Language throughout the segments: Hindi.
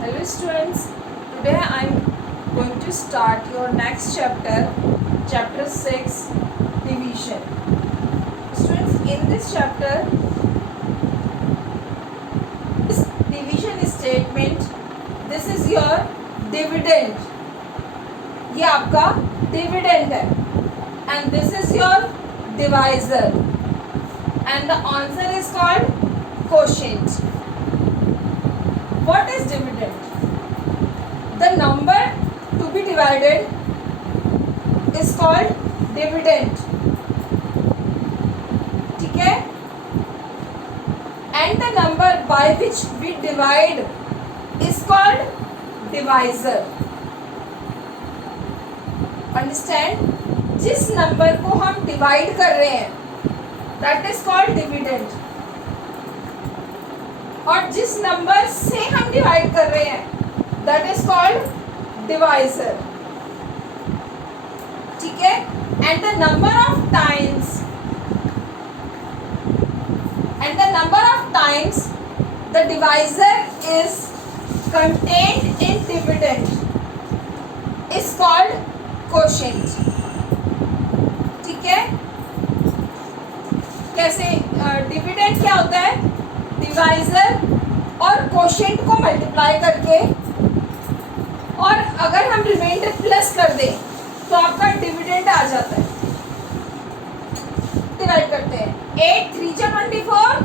Hello students, today I am going to start your next chapter, chapter 6, division. Students, in this chapter, this division statement, this is your dividend. ये आपका dividend है and this is your divisor and the answer is called quotient. What is dividend? The number to be divided is called dividend. ठीक है? And the number by which we divide is called divisor. Understand? जिस नंबर को हम डिवाइड कर रहे हैं that is called dividend. और जिस नंबर से हम डिवाइड कर रहे हैं दैट इज कॉल्ड डिवाइजर. ठीक है? And the number of times the divisor is contained in dividend is called quotient. ठीक है? कैसे डिविडेंड क्या होता है? डिवाइजर और कोशेंट को मल्टीप्लाई करके और अगर हम रिमाइंडर प्लस कर दें तो आपका डिविडेंड आ जाता है. डिवाइड करते हैं 8 3 जा 24.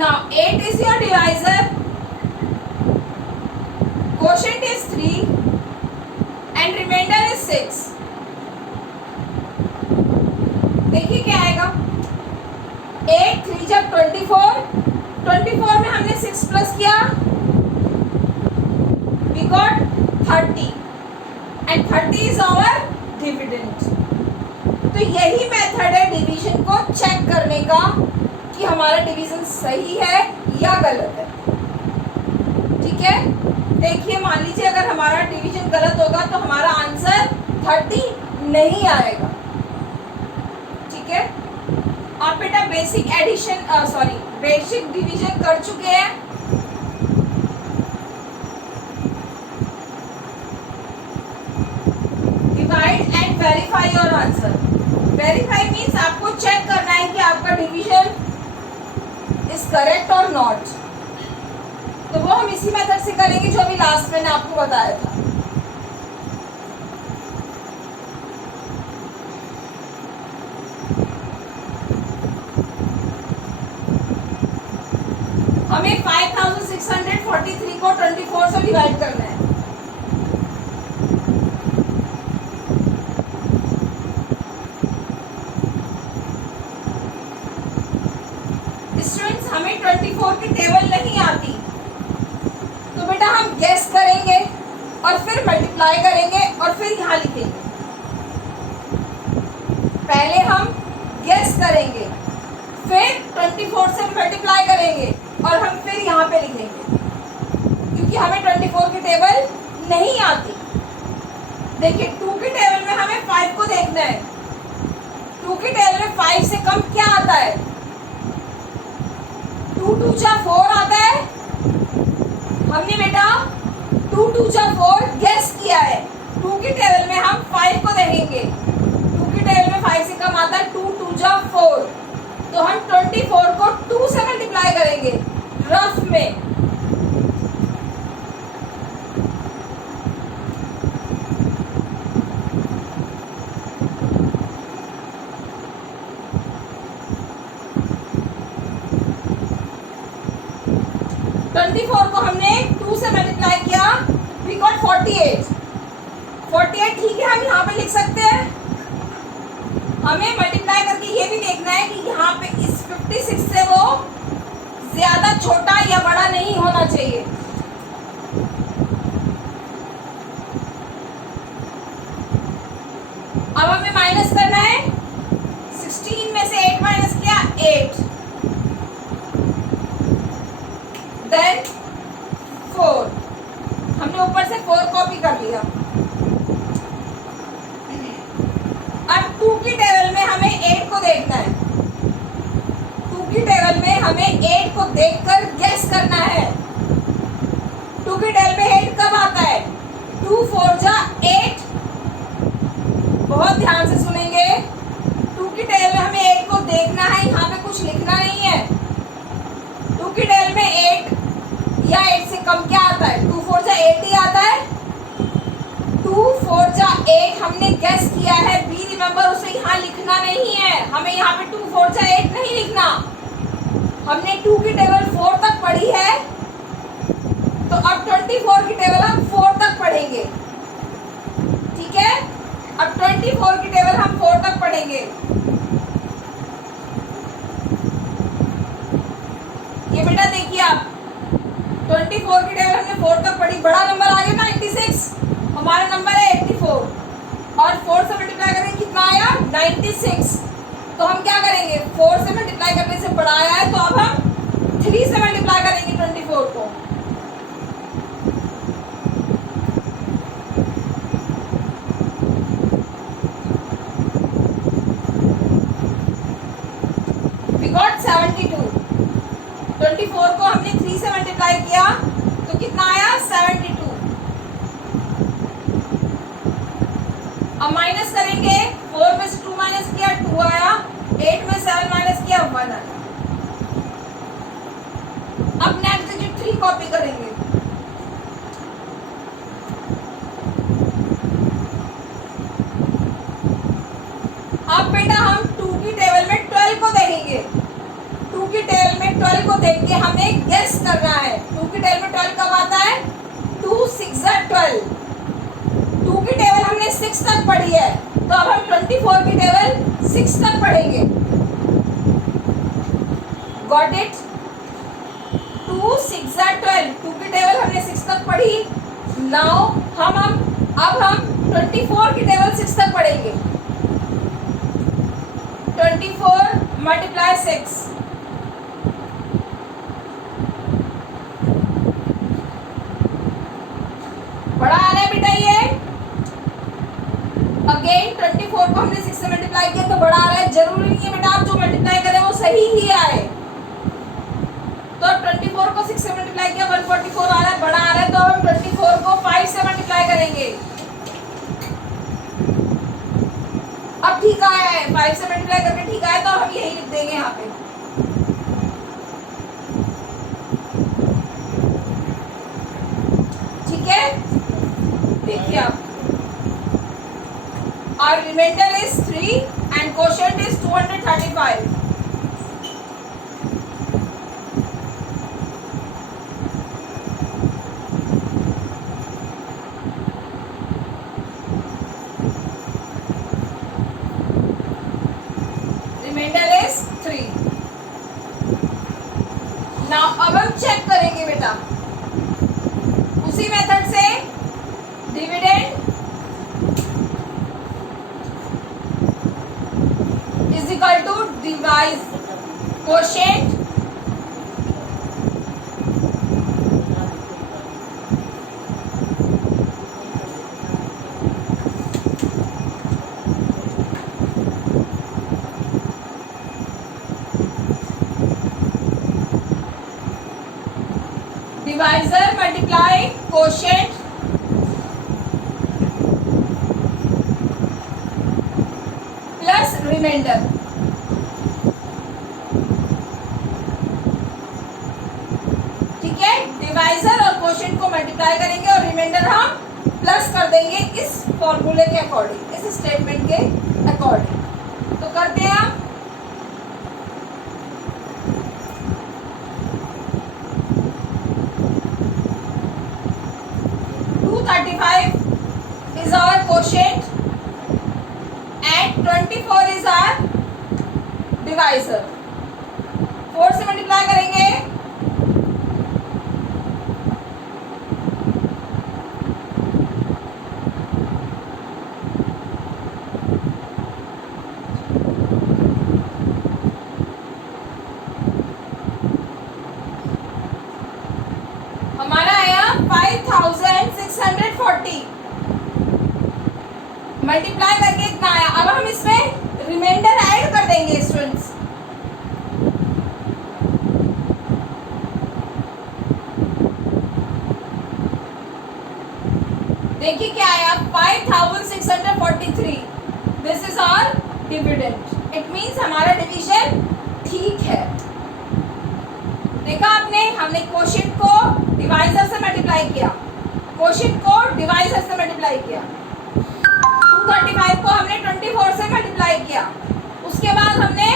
Now 8 is your divisor, quotient is 3 and remainder is 6. देखिए क्या आएगा. 8 3 जा 24. 24 में हमने 6 प्लस किया, we got 30 and 30 is our dividend. तो यही मेथड है डिवीजन को चेक करने का कि हमारा डिवीजन सही है या गलत है. ठीक है? देखिए, मान लीजिए अगर हमारा डिवीजन गलत होगा तो हमारा आंसर 30 नहीं आएगा. ठीक है? आप बेटा बेसिक एडिशन बेसिक डिवीजन कर चुके हैं. Divide and verify your answer. Verify means आपको चेक करना है कि आपका डिवीजन इज करेक्ट और नॉट. तो वो हम इसी मेथड से करेंगे जो अभी लास्ट मैंने आपको बताया था. हमें 5643 को 24 से डिवाइड करना है. स्टूडेंट्स, हमें 24 की टेबल नहीं आती तो बेटा हम गेस करेंगे और फिर मल्टीप्लाई करेंगे और फिर यहाँ लिखेंगे. पहले हम गेस करेंगे, फिर 24 से मल्टीप्लाई करेंगे और हम फिर यहाँ पे लिखेंगे क्योंकि हमें 24 की टेबल नहीं आती. देखिए 2 की टेबल में हमें 5 को देखना है. 2 की टेबल में 5 से कम क्या आता है? 2 2 जा 4 आता है. हमने बेटा 2 2 जा 4 गेस किया है. 2 की टेबल में हम 5 को देखेंगे. 2 की टेबल में 5 से कम आता है 2 2 जा 4. तो हम 24 को 2 से मल्टीप्लाई करेंगे रफ में. को हमने 2 से मल्टीप्लाई किया, वी गॉट 48. 48 ठीक है, हम यहाँ पे लिख सकते हैं. हमें मल्टीप्लाई करके ये भी देखना है कि यहाँ पे इस 56 से वो ज्यादा छोटा या बड़ा नहीं होना चाहिए. अब हमें माइनस करना है. 16 में से 8 माइनस किया 8, देन 4. हमने ऊपर से 4 कॉपी कर लिया. अब 2 की टेबल में हमें 8 को देखना है. की टेबल में हमें 8 को देखकर गेस करना है। 2 की टेबल में 8 कब आता है? 2 4 जा 8। बहुत ध्यान से सुनेंगे। 2 की टेबल में हमें 8 को देखना है, यहाँ पे कुछ लिखना नहीं है। 2 की टेबल में 8 या 8 से कम क्या आता है? 2 4 जा 8 ही आता है। 2 4 जा 8 हमने गेस किया है। बी रिमेंबर उसे यहाँ लिखना नहीं है, हमें यहाँ पे 2 4 जा 8 नहीं लिखना। हमने 2 की टेबल 4 तक पढ़ी है, तो अब 24 की टेबल हम 4 तक पढ़ेंगे। ठीक है, अब 24 की टेबल हम 4 तक पढ़ेंगे। ये बेटा देखिए आप, 24 की टेबल हमने 4 तक पढ़ी। बड़ा नंबर आ गया 96, हमारा नंबर है 84 और 4 से मल्टीप्लाई करेंगे कितना आया? 96। तो हम क्या करेंगे? 4 से मल्टीप्लाई करने से बड़ा आया है, तो अब हम 3 से मल्टीप्लाई करेंगे 24 को। We got 72। 24 को हमने 3 से मल्टीप्लाई किया तो कितना आया? 72। अब माइनस करेंगे, 4 में से 2 माइनस किया 2 आया, 8 में 7 माइनस किया 1 आया। अब नेक्स्ट डिजिट 3 कॉपी करेंगे। अब बेटा हम 2 की टेबल में 12 को देखेंगे। 2 की टेबल में 12 को देख के हमें गेस करना है। 2 की टेबल में 12 कब आता है? 2 6 जा 12। 2 की टेबल हमने 6 तक पढ़ी है, तो अब हम 24 की टेबल 6 तक पढ़ेंगे। Got it? 2 6 जा 12। 2 की टेबल हमने 6 तक पढ़ी। नाउ अब हम 24 की टेबल 6 तक पढ़ेंगे। 24 मल्टीप्लाई 6। बड़ा आ रहा है बेटा ये। अगेन 24 को हमने 6 से मल्टीप्लाई किया तो बड़ा आ रहा है। जरूरी नहीं है बेटा आप जो मल्टीप्लाई करें वो सही ही आए। तो 24 को 6 से मल्टीप्लाई किया 144 आ रहा है, बड़ा आ रहा है। तो हम 24 को 5 से मल्टीप्लाई करेंगे। अब ठीक आया है, 5 से मल्टीप्लाई करके ठीक आया, तो हम यही लिख देंगे यहाँ पे। ठीक है, देखिए आप, our remainder is 3 and quotient is 235. Remainder is 3. Now अब हम चेक करेंगे बेटा उसी मेथड से। Dividend is equal to divides quotient divisor multiply quotient plus remainder. ठीक है, डिवाइजर और क्वोशिएंट को मल्टीप्लाई करेंगे और रिमाइंडर हम प्लस कर देंगे इस फॉर्मूले के अकॉर्डिंग, इस स्टेटमेंट के अकॉर्डिंग। तो करते हैं हम। is our quotient and 24 is our divisor. 4 से मल्टीप्लाई करेंगे हमारा आया 5640। मल्टीप्लाई करके इतना आया। अब हम इसमें रिमाइंडर ऐड कर देंगे स्टूडेंट्स। देखिए क्या आया 5643, this is our dividend. It means हमारा डिवीजन ठीक है। देखा आपने, हमने क्वोशिएंट को डिवाइजर से मल्टीप्लाई किया, क्वोशिएंट को डिवाइजर से मल्टीप्लाई किया, 235 को हमने 24 से मल्टीप्लाई किया, उसके बाद हमने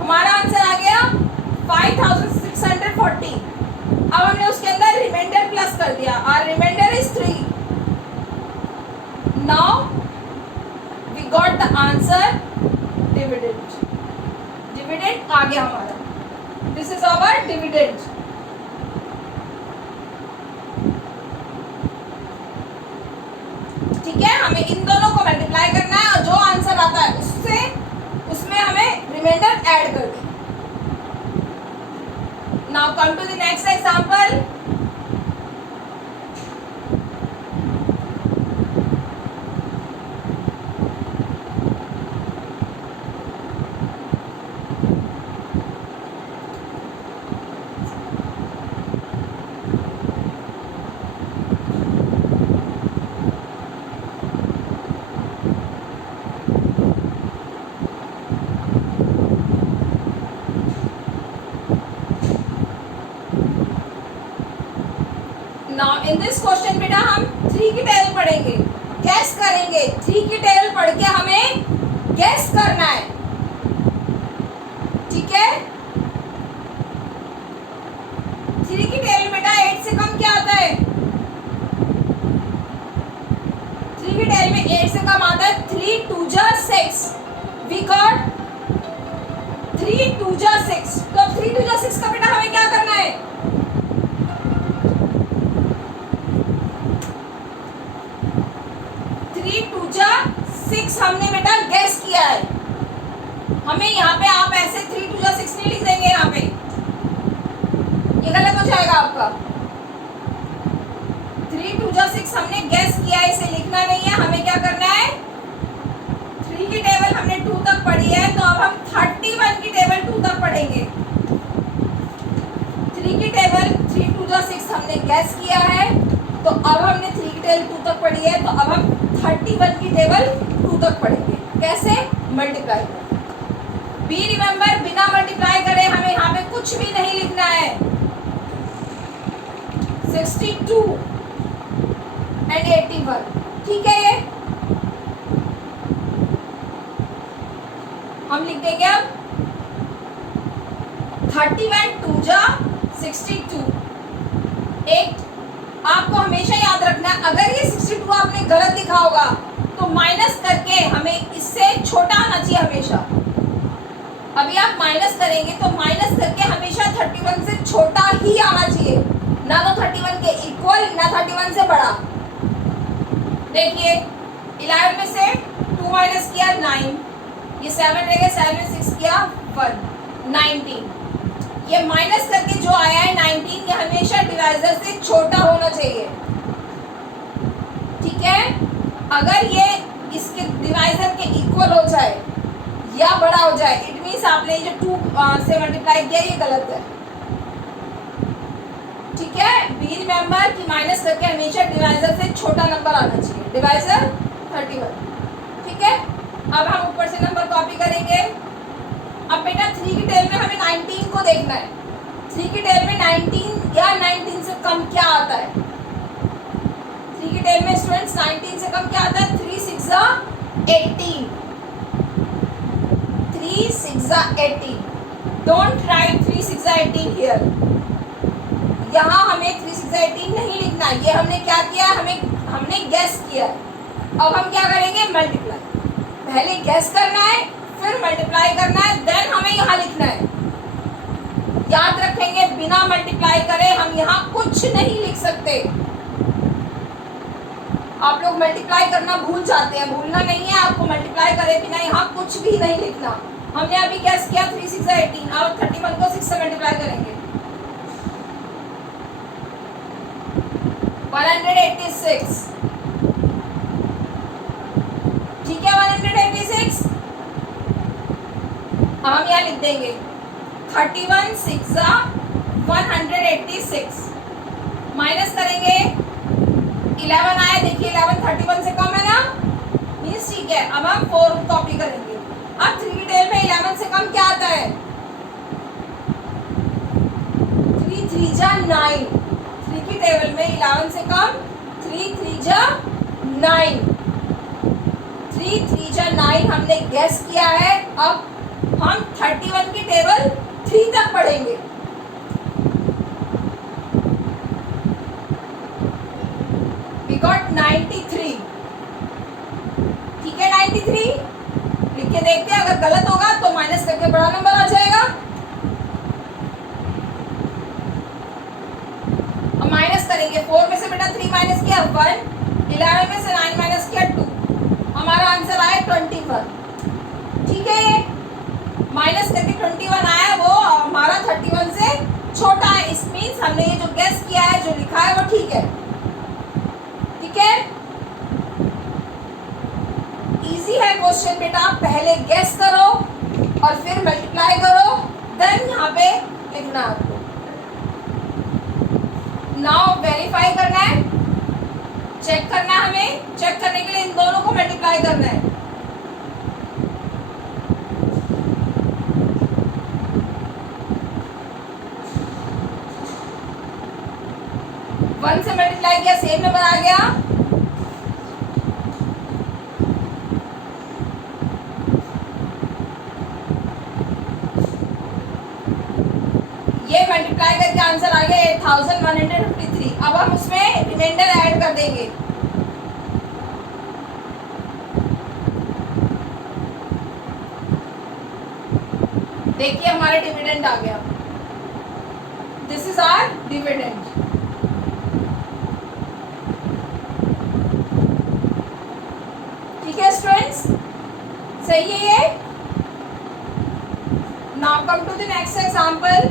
हमारा आंसर आ गया 5640। अब हमने उसके अंदर रिमाइंडर प्लस कर दिया, और reminder is 3। Now we got the answer dividend. Dividend आ गया हमारा, दिस इज आवर डिविडेंड। ठीक है, हमें इन दोनों को मल्टीप्लाई करना है और जो आंसर आता है उसमें हमें रिमाइंडर ऐड कर दें। Now come to the next example. Now in this question बेटा हम 3 की टेबल पढ़ेंगे, गैस करेंगे। 3 की टेबल पढ़ के हमें गैस करना है, ठीक है। 3 की टेबल बेटा 8 से कम क्या आता है? 3 की टेबल में 8 से कम आता है 3 2 जा 6। वी गॉट 3 2 जा 6। तो 3 2 जा 6 का बेटा हमें क्या करना है? 3 2 जा 6 हमने बेटा गैस किया है। हमें यहाँ पे आप ऐसे 3 2 जा 6 नहीं लिख देंगे, यहाँ पे ये गलत हो जाएगा आपका। 3 2 जा 6 हमने गैस किया है, इसे लिखना नहीं है। हमें क्या करना है? 3 की टेबल हमने 2 तक पढ़ी है, तो अब हम 31 की टेबल 2 तक पढ़ेंगे। 3 की टेबल 3 2 जा 6 हमने गैस किया है, तो अब हमने 3 की टेबल 2 तक पढ़ी है, तो अब हम 31 की टेबल 2 तक पढ़ेंगे। कैसे? मल्टीप्लाई। बी रिमेंबर, बिना मल्टीप्लाई करे हमें यहाँ पे कुछ भी नहीं लिखना है। 62 एंड 81, ठीक है। ये हम लिख देंगे अब 31 2 जा 62। एक आपको हमेशा याद रखना है, अगर ये 62 आपने गलत लिखा होगा तो माइनस करके हमें इससे छोटा आना चाहिए हमेशा। अभी आप माइनस करेंगे तो माइनस करके हमेशा 31 से छोटा ही आना चाहिए, ना तो 31 के इक्वल, ना 31 से बड़ा। देखिए 11 में से 2 माइनस किया 9, ये 7 रह गया, 7 में 6 किया 1, 19। ये माइनस करके जो आया है 19, ये हमेशा डिवाइजर से छोटा होना चाहिए, ठीक है। अगर ये इसके डिवाइजर के इक्वल हो जाए या बड़ा हो जाए, इट मीन्स आपने जो 2 से मल्टीप्लाई किया ये गलत है, ठीक है। बी रिमेंबर कि माइनस करके हमेशा डिवाइजर से छोटा नंबर आना चाहिए, डिवाइजर 31, ठीक है। अब हम ऊपर से नंबर कॉपी करेंगे। अब बेटा 3 की टेबल में हमें 19 को देखना है। 3 की टेबल में 19 या 19 से कम क्या आता है? 3 की टेबल में स्टूडेंट्स 19 से कम क्या आता है? 3 6 जा 18, 3 6 जा 18। डोंट राइट 3 6 जा 18 हियर। यहाँ हमें 3 6 जा 18 नहीं लिखना है, ये हमने क्या किया? हमने गैस किया है। अब हम क्या करेंगे? मल्टीप्लाई। पहले गैस करना है, फिर मल्टीप्लाई करना है, देन हमें यहाँ लिखना है। याद रखेंगे, बिना मल्टीप्लाई करे हम यहाँ कुछ नहीं लिख सकते। आप लोग मल्टीप्लाई करना भूल जाते हैं, भूलना नहीं है आपको। मल्टीप्लाई करे बिना यहाँ कुछ भी नहीं लिखना। हमने अभी गैस किया 3 6 जा 18, और 31 को 6 से मल्टीप्लाई करेंगे 186, ठीक है। 186 हम यहाँ लिख देंगे 31 6 जा 186, माइनस करेंगे 11 आया, देखिए 11 31 से कम है ना, मीन्स ठीक है। अब हम 4 कॉपी करेंगे। अब 3 की टेबल में 11 से कम क्या आता है? 3 3 जा 9। 3 की टेबल में 11 से कम 3 3 जा 9। 3 3 जा 9 हमने गेस किया है। अब हम 31 की टेबल 3 तक पढ़ेंगे। We got 93। ठीक है, 93 लिख के देखते हैं, अगर गलत होगा तो माइनस करके बड़ा नंबर आ जाएगा। अब माइनस करेंगे, 4 में से बेटा 3 माइनस किया 1, 11 में से 9 माइनस किया 2, हमारा आंसर आया 21। ठीक है, ये माइनस करके 21 आया, वो हमारा 31 से छोटा है। इस मीन्स हमने ये जो गेस किया है, जो लिखा है वो ठीक है। ठीक है, इजी है क्वेश्चन बेटा। पहले गेस करो और फिर मल्टीप्लाई करो, देन यहाँ पे लिखना आपको। नाउ वेरीफाई करना है, चेक करना है हमें। चेक करने के लिए इन दोनों को मल्टीप्लाई करना है। वन से मल्टीप्लाई किया, सेम नंबर आ गया। ये मल्टीप्लाई करके आंसर आ गया 8153। अब हम उसमें रिमाइंडर ऐड कर देंगे। देखिए हमारा डिविडेंड आ गया। This is our dividend. ठीक है स्टूडेंट्स, सही है ये। Now come to the next example.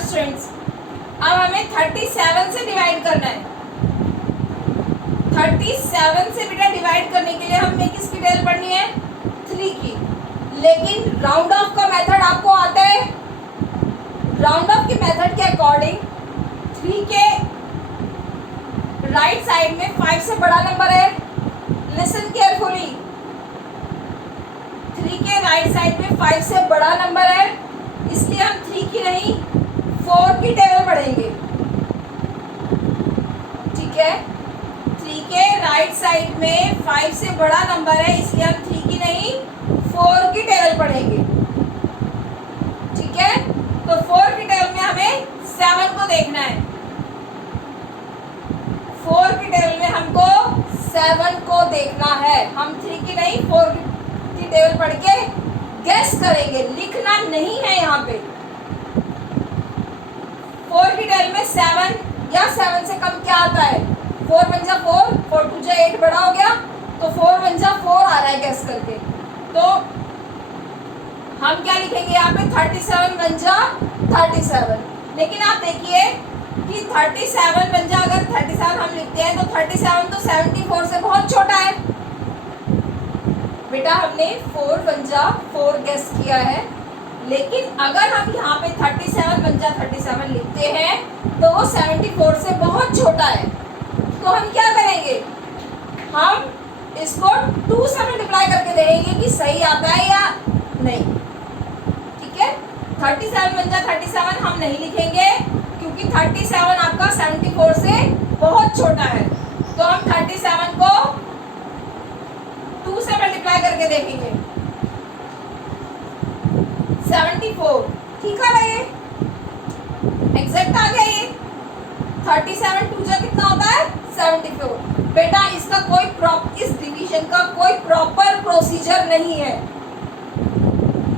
Students, अब हमें 37 से डिवाइड करना है। 37 से बेटा डिवाइड करने के लिए हमें किसकी टेबल पढ़नी है? 3 की। लेकिन राउंड ऑफ का मेथड आपको आता है। राउंड ऑफ के मेथड के अकॉर्डिंग 3 के राइट साइड में 5 से बड़ा नंबर है। लिसन केयरफुली, 3 के राइट साइड में 5 से बड़ा नंबर है, इसलिए हम 3 की नहीं 4 की टेबल पढ़ेंगे। ठीक है, 3 के राइट साइड में 5 से बड़ा नंबर है, इसलिए हम 3 की नहीं 4 की टेबल पढ़ेंगे। ठीक है, तो 4 की टेबल में हमें 7 को देखना है। 4 की टेबल में हमको 7 को देखना है। हम 3 की नहीं 4 की टेबल पढ़ के गेस करेंगे, लिखना नहीं है यहाँ पे। 4 की टेबल में 7 या 7 से कम क्या आता है? 4 1 जा 4, 4 2 जा 8 बड़ा हो गया, तो 4 1 जा 4 आ रहा है गेस करके। तो हम क्या लिखेंगे यहाँ पे? 37 1 जा 37। लेकिन आप देखिए कि 37 1 जा, अगर 37 हम लिखते हैं तो 37 तो 74 से बहुत छोटा है। बेटा हमने 4 1 जा 4 गेस किया है, लेकिन अगर हम यहाँ पे 37 1 जा 37 लिखते हैं तो वो 74 से बहुत छोटा है। तो हम क्या करेंगे? हम इसको 2 से मल्टीप्लाई करके देखेंगे कि सही आता है या नहीं। ठीक है, 37 1 जा 37 हम नहीं लिखेंगे क्योंकि 37 आपका 74 से बहुत छोटा है। तो हम 37 को 2 से मल्टीप्लाई करके देखेंगे। 74 ठीक है, ये एग्जैक्ट आ गया। ये 37 2 जा कितना होता है? 74। बेटा इसका कोई इस डिवीजन का कोई प्रॉपर प्रोसीजर नहीं है।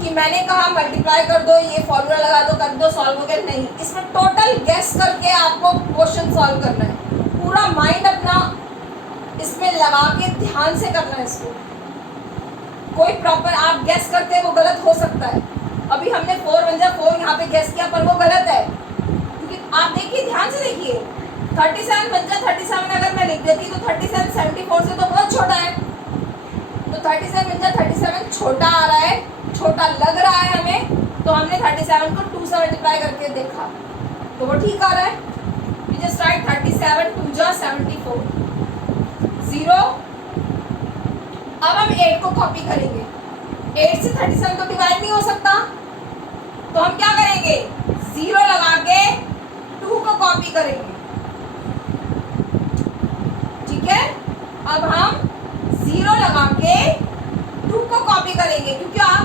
कि मैंने कहा मल्टीप्लाई कर दो, ये फॉर्मूला लगा दो, कर दो, सॉल्व हो गया, नहीं। इसमें टोटल गेस करके आपको क्वेश्चन सॉल्व करना है, पूरा माइंड अपना इसमें लगा के ध्यान से करना है इसको। कोई प्रॉपर आप गेस करते हैं वो गलत हो सकता है। अभी हमने 4 1 4 यहाँ पे गेस किया पर वो गलत है, क्योंकि आप देखिए, ध्यान से देखिए, 37 1 37 अगर मैं लिख देती तो 37 74 से तो बहुत छोटा है, तो 37 1 37 छोटा आ रहा है, छोटा लग रहा है हमें, तो हमने 37 को 2 से मल्टीप्लाई करके देखा तो वो ठीक आ रहा है। वी जस्ट राइट 37 2 जा 74 0। अब हम 8 को कॉपी करेंगे, 8 से 37 तो डिवाइड नहीं हो सकता, तो हम क्या करेंगे, 0 लगा के 2 को कॉपी करेंगे, ठीक है। अब हम 0 लगा के 2 को कॉपी करेंगे, क्योंकि आप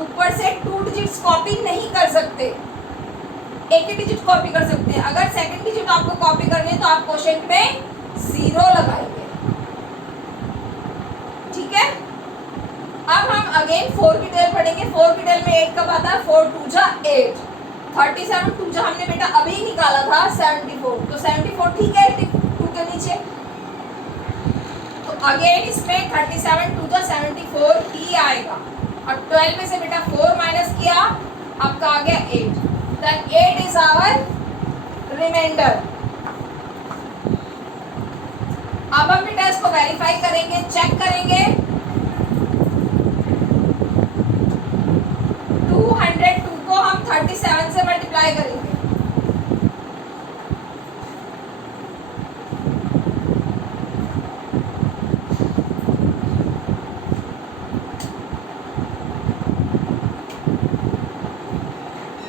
ऊपर से 2 डिजिट्स कॉपी नहीं कर सकते, एक ही डिजिट कॉपी कर सकते हैं। अगर सेकंड डिजिट आपको कॉपी करनी है तो आप क्वोशिएंट में 0 लगाएंगे, ठीक है। अब हम अगेन 4 की टेल पढ़ेंगे। 4 की टेल में 8 कब आता है, 4 2 जा 8, 37 2 जा हमने बेटा अभी निकाला था 74, तो 74 ठीक है 2 के नीचे, तो अगेन इसमें 37 2 जा 74 ही आएगा, और 12 में से बेटा 4 माइनस किया, आपका आ गया 8, then 8 is our remainder। अब हम बेटा इसको वेरीफाई करेंगे, चेक करेंगे, 202 को हम 37 से मल्टीप्लाई करेंगे,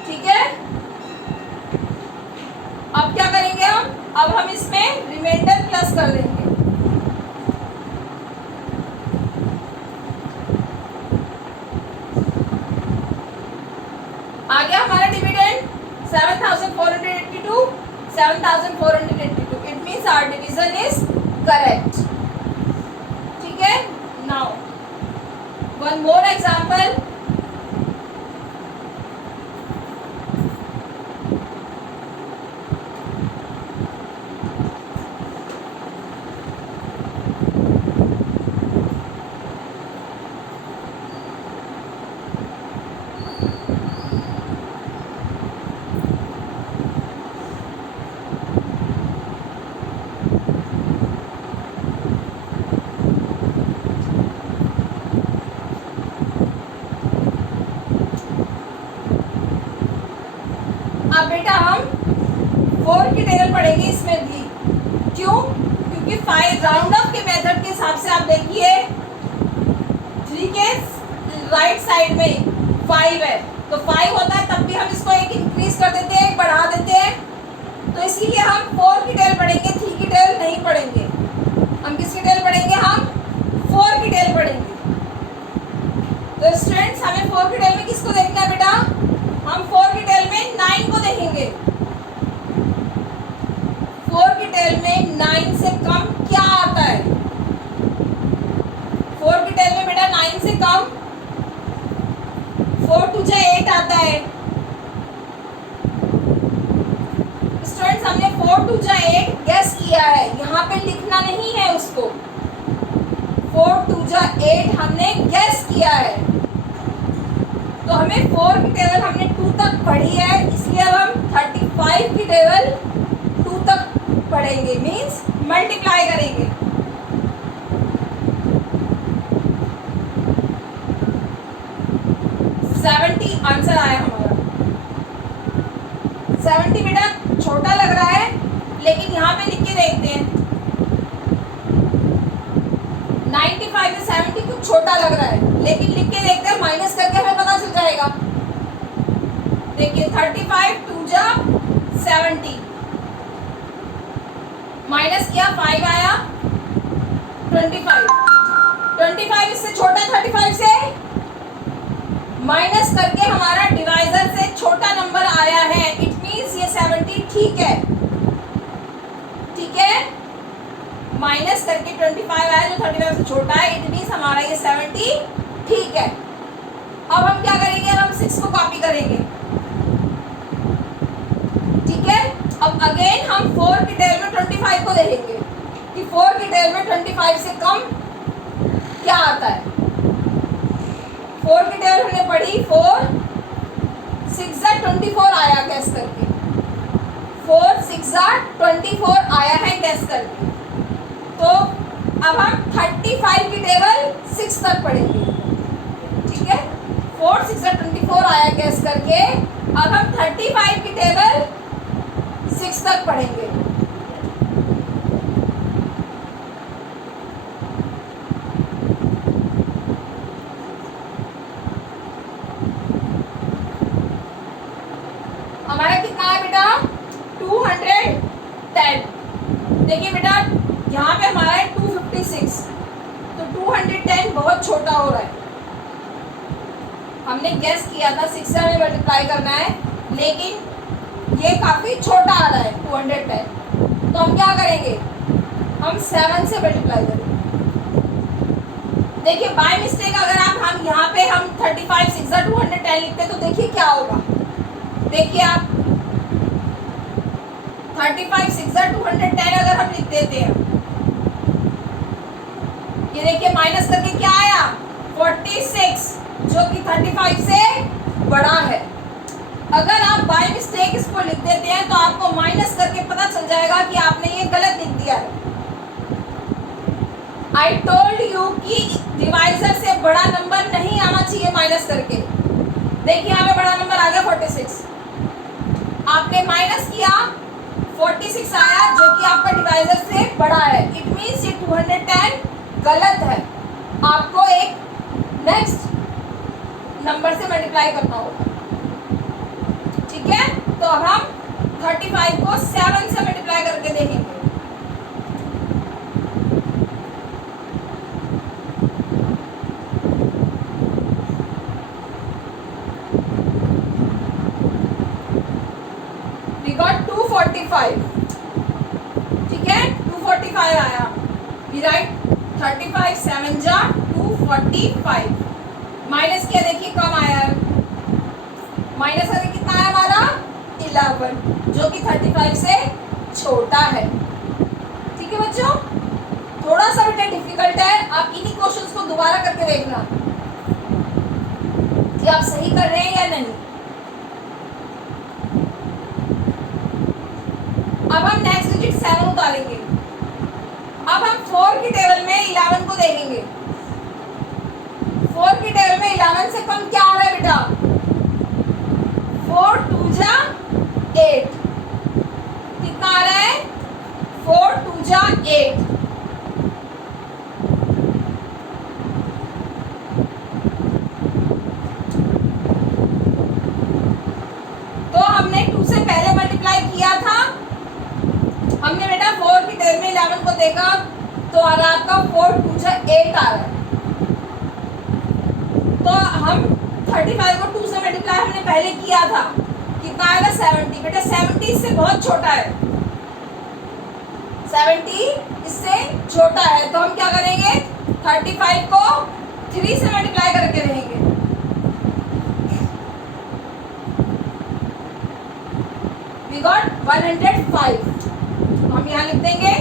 ठीक है। अब क्या करेंगे हम, अब हम इसमें रिमाइंडर प्लस कर देंगे, आ गया हमारा dividend 7482 7482, it means our division is correct, ठीक है। नाउ वन मोर एग्जांपल, अब बेटा हम 4 की टेबल पढ़ेंगे इसमें भी, क्यों, क्योंकि 5 राउंड ऑफ के मेथड के हिसाब से आप देखिए 3 के राइट साइड में 5 है, तो 5 होता है तब भी हम इसको एक इंक्रीज कर देते हैं, एक बढ़ा देते हैं, तो इसीलिए हम 4 की टेबल पढ़ेंगे, 3 की टेबल नहीं पढ़ेंगे। हम किसकी टेबल पढ़ेंगे, हम 4 की टेबल पढ़ेंगे। तो स्टूडेंट्स हमें 4 की टेबल में किसको देखना है बेटा, हम 4 की टेल में 9 को देखेंगे। 4 की टेल में 9 से कम क्या आता है, 4 की टेल में बेटा 9 से कम 4 2 जा 8 आता है। स्टूडेंट्स हमने 4 2 जा 8 गेस किया है, यहाँ पे लिखना नहीं है उसको, 4 2 जा 8 हमने गेस किया है, तो हमें 4 की टेबल हमने 2 तक पढ़ी है, इसलिए अब हम 35 की टेबल 2 तक पढ़ेंगे, मींस मल्टीप्लाई करेंगे। आंसर आया हमारा 70 बेटा छोटा लग रहा है, लेकिन यहाँ पे लिख के देखते हैं 95 में 70 कुछ छोटा लग रहा है, लेकिन लिख के देखते हैं, माइनस करके हमें पता चल जाएगा। देखिए 35 2 जा 70, माइनस किया 5 आया 25, 25 इससे छोटा है 35 से, माइनस करके हमारा डिवाइजर से छोटा नंबर आया है, इट मींस ये 70 ठीक है, ठीक है। माइनस करके 25 आया जो 35 से छोटा है, इट मींस हमारा ये 70 ठीक है। अब हम क्या करेंगे, को देखेंगे कि 4 की टेबल में 25 से कम क्या आता है। 4 की टेबल हमने पढ़ी, 4 6 24 आया गैस करके, 4 6 24 आया है गैस करके। तो अब हम 35 की टेबल 6 तक पढ़ेंगे, ठीक है। 4 6 24 आया गैस करके, अब हम 35 की टेबल 6 तक पढ़ेंगे। हमारा कितना है बेटा 210। देखिए बेटा यहाँ पे हमारा है 256, तो 210 बहुत छोटा हो रहा है। हमने गैस किया था 6 से हमें मल्टीप्लाई करना है, लेकिन ये काफ़ी छोटा आ रहा है 210। तो हम क्या करेंगे, हम 7 से मल्टीप्लाई करेंगे। देखिए बाय मिस्टेक अगर हम यहाँ पे हम 35 6 210 लिखते तो देखिए क्या होगा। देखिए आप 35 6 210 अगर हम लिख देते हैं, ये देखिए माइनस करके क्या आया 46, जो कि 35 से बड़ा है। अगर आप बाय मिस्टेक इसको लिख देते हैं तो आपको माइनस करके पता चल जाएगा कि आपने ये गलत लिख दिया है। आई टोल्ड यू कि डिवाइजर से बड़ा नंबर नहीं आना चाहिए माइनस करके। देखिए यहाँ पे बड़ा नंबर आ गया 46, आपने माइनस किया 46 आया जो कि आपका डिवाइजर से बड़ा है। इट मीन्स ये 210 गलत है, आपको एक नेक्स्ट नंबर से मल्टीप्लाई करना होगा, ठीक है। तो अब हम 35 को 7 से मल्टीप्लाई करके देखेंगे। We got 245, ठीक है 245 आया। We write 35 7 जा 245, माइनस किया देखिए कम आया है, माइनस करके कितना आया हमारा 11, जो कि 35 से छोटा है, ठीक है बच्चों। थोड़ा सा बेटा डिफिकल्ट है, आप इन्हीं क्वेश्चंस को दोबारा करके देखना कि आप सही कर रहे हैं या नहीं। अब हम नेक्स्ट डिजिट 7 उतारेंगे। अब हम 4 की टेबल में 11 को देखेंगे। 4 की टेबल में 11 से कम क्या आ रहा है बेटा 4 2 जा 8, कितना आ रहा है 4 2 जा 8। तो हमने 2 से पहले मल्टीप्लाई किया था, हमने बेटा 4 की टेबल में 11 को देखा तो आ रहा आपका 4 2 जा 8 आ रहा है। तो हम 35 को 2 से मल्टीप्लाई हमने पहले किया था, कितना आएगा 70। बेटा 70 इससे बहुत छोटा है, 70 इससे छोटा है। तो हम क्या करेंगे 35 को 3 से मल्टीप्लाई करके रहेंगे। We got 105, हम यहाँ लिख देंगे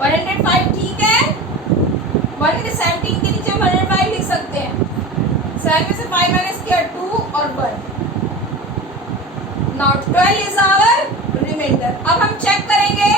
105, ठीक है। 117 के नीचे 105 लिख सकते हैं। 7 में से 5 माइनस किया 2 और 1। Now 12 is our remainder. अब हम चेक करेंगे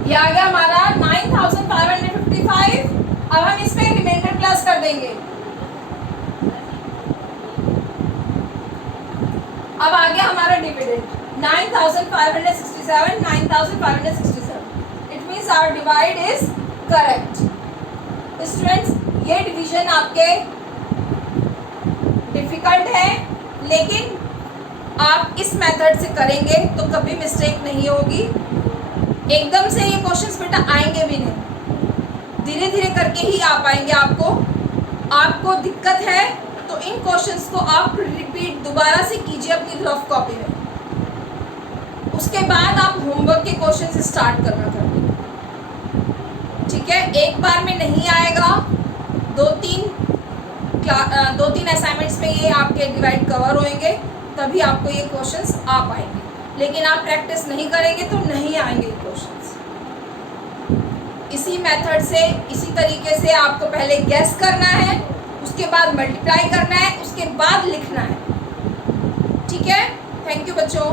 ये आ गया हमारा 9555। अब हम इसमें रिमाइंडर प्लस कर देंगे। अब आ गया हमारा dividend 9567, 9567। It means our divide is correct. Students ये डिवीजन आपके डिफिकल्ट है, लेकिन आप इस मेथड से करेंगे तो कभी मिस्टेक नहीं होगी। एकदम से ये क्वेश्चंस बेटा आएंगे भी नहीं, धीरे धीरे करके ही आ पाएंगे। आपको दिक्कत है तो इन क्वेश्चंस को आप रिपीट दोबारा से कीजिए अपनी रफ कॉपी में, उसके बाद आप होमवर्क के क्वेश्चंस स्टार्ट करना करेंगे। ठीक है, एक बार में नहीं आएगा, दो तीन असाइनमेंट्स में ये आपके डिवाइड कवर होंगे, तभी आपको ये क्वेश्चंस आ पाएंगे। लेकिन आप प्रैक्टिस नहीं करेंगे तो नहीं आएंगे ये क्वेश्चंस। इसी मेथड से, इसी तरीके से आपको पहले गेस करना है, उसके बाद मल्टीप्लाई करना है, उसके बाद लिखना है। ठीक है, थैंक यू बच्चों।